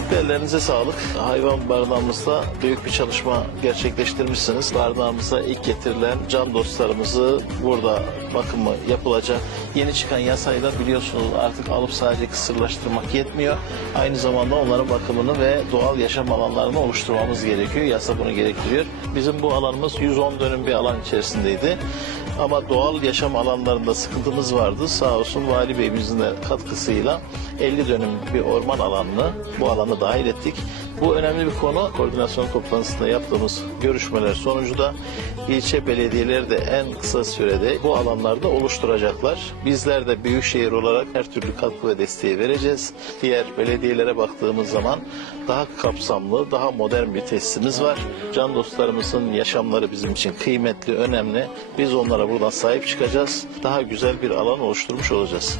Öncelikle ellerinize sağlık. Hayvan bardağımızda büyük bir çalışma gerçekleştirmişsiniz. Bardağımıza ilk getirilen can dostlarımızı burada bakımı yapılacak. Yeni çıkan yasayla biliyorsunuz artık alıp sadece kısırlaştırmak yetmiyor. Aynı zamanda onların bakımını ve doğal yaşam alanlarını oluşturmamız gerekiyor. Yasa bunu gerektiriyor. Bizim bu alanımız 110 dönüm bir alan içerisindeydi. Ama doğal yaşam alanlarında sıkıntımız vardı. Sağ olsun Vali Bey'imizin de katkısıyla 50 dönüm bir orman alanını bu alanı da dahil ettik. Bu önemli bir konu. Koordinasyon toplantısında yaptığımız görüşmeler sonucu da ilçe belediyeleri de en kısa sürede bu alanlarda oluşturacaklar. Bizler de büyükşehir olarak her türlü katkı ve desteği vereceğiz. Diğer belediyelere baktığımız zaman daha kapsamlı, daha modern bir tesisimiz var. Can dostlarımızın yaşamları bizim için kıymetli, önemli. Biz onlara buradan sahip çıkacağız. Daha güzel bir alan oluşturmuş olacağız.